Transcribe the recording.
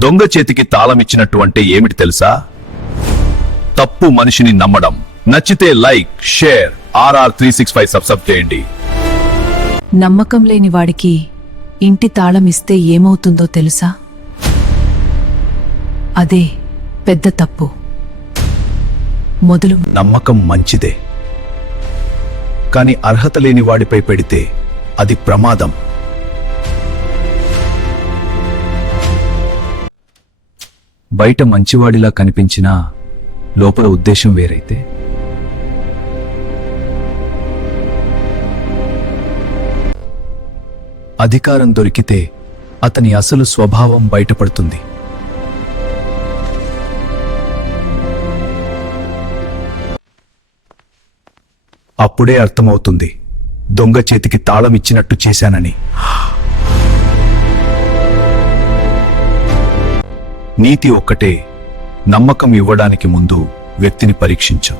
దొంగ చేతికి తాళమిచ్చినట్టు అంటే ఏమిటి తెలుసా? తప్పు మనిషిని నమ్మడం. నచ్చితే లైక్, షేర్, RR365 సబ్స్క్రైబ్ చేయండి. నమ్మకం లేని వాడికి ఇంటి తాళం ఇస్తే ఏమవుతుందో తెలుసా? అదే పెద్ద తప్పు. మొదలు నమ్మకం మంచిదే, కాని అర్హత లేని వాడిపై పెడితే అది ప్రమాదం. బయట మంచివాడిలా కనిపించినా లోపల ఉద్దేశం వేరైతే? అధికారం దొరికితే అతని అసలు స్వభావం బయటపడుతుంది. అప్పుడే అర్థమవుతుంది దొంగ చేతికి తాళం ఇచ్చినట్టు చేశానని. నీతి ఒక్కటే, నమ్మకం ఇవ్వడానికి ముందు వ్యక్తిని పరీక్షించు.